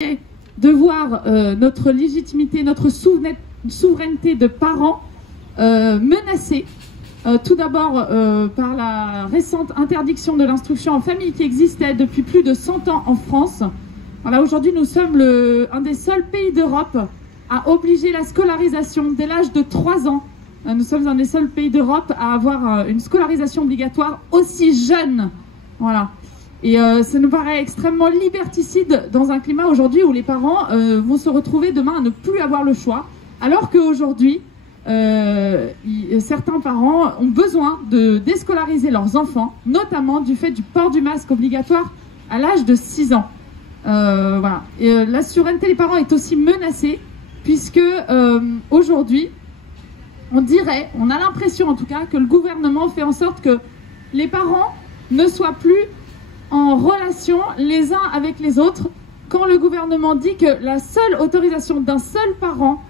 de voir notre légitimité, notre souveraineté de parents menacée. Tout d'abord par la récente interdiction de l'instruction en famille qui existait depuis plus de 100 ans en France. Voilà, aujourd'hui, nous sommes un des seuls pays d'Europe à obliger la scolarisation dès l'âge de 3 ans. Nous sommes un des seuls pays d'Europe à avoir une scolarisation obligatoire aussi jeune. Voilà. Et ça nous paraît extrêmement liberticide dans un climat aujourd'hui où les parents vont se retrouver demain à ne plus avoir le choix, alors qu'aujourd'hui, certains parents ont besoin de déscolariser leurs enfants, notamment du fait du port du masque obligatoire à l'âge de 6 ans. Voilà. Et la souveraineté des parents est aussi menacée, puisque aujourd'hui, on a l'impression en tout cas que le gouvernement fait en sorte que les parents ne soient plus en relation les uns avec les autres, quand le gouvernement dit que la seule autorisation d'un seul parent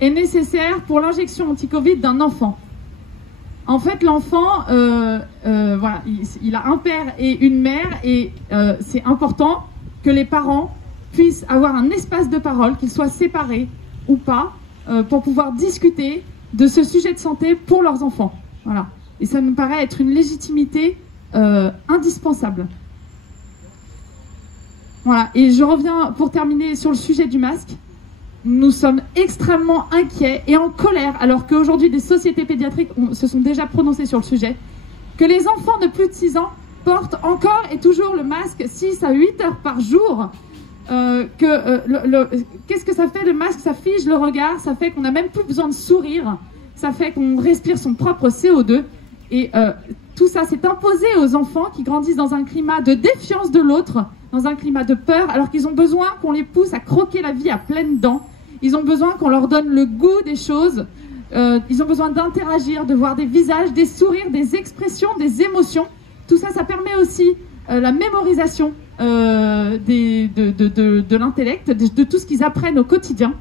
est nécessaire pour l'injection anti-Covid d'un enfant. En fait, l'enfant, voilà, il a un père et une mère, et c'est important que les parents puissent avoir un espace de parole, qu'ils soient séparés ou pas, pour pouvoir discuter de ce sujet de santé pour leurs enfants. Voilà. Et ça me paraît être une légitimité indispensable. Voilà, et je reviens pour terminer sur le sujet du masque. Nous sommes extrêmement inquiets et en colère, alors qu'aujourd'hui des sociétés pédiatriques se sont déjà prononcées sur le sujet, que les enfants de plus de 6 ans portent encore et toujours le masque 6 à 8 heures par jour. Qu'est-ce que ça fait le masque? Ça fige le regard, ça fait qu'on n'a même plus besoin de sourire, ça fait qu'on respire son propre CO2. Et tout ça s'est imposé aux enfants qui grandissent dans un climat de défiance de l'autre, dans un climat de peur, alors qu'ils ont besoin qu'on les pousse à croquer la vie à pleines dents. Ils ont besoin qu'on leur donne le goût des choses. Ils ont besoin d'interagir, de voir des visages, des sourires, des expressions, des émotions. Tout ça, ça permet aussi la mémorisation de l'intellect, de tout ce qu'ils apprennent au quotidien.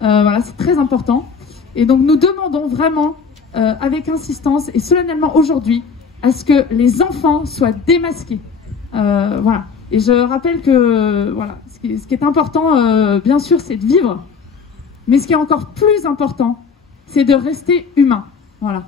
Voilà, c'est très important. Et donc nous demandons vraiment, avec insistance et solennellement aujourd'hui, à ce que les enfants soient démasqués. Voilà. Et je rappelle que voilà, ce qui est important, bien sûr, c'est de vivre. Mais ce qui est encore plus important, c'est de rester humain. Voilà.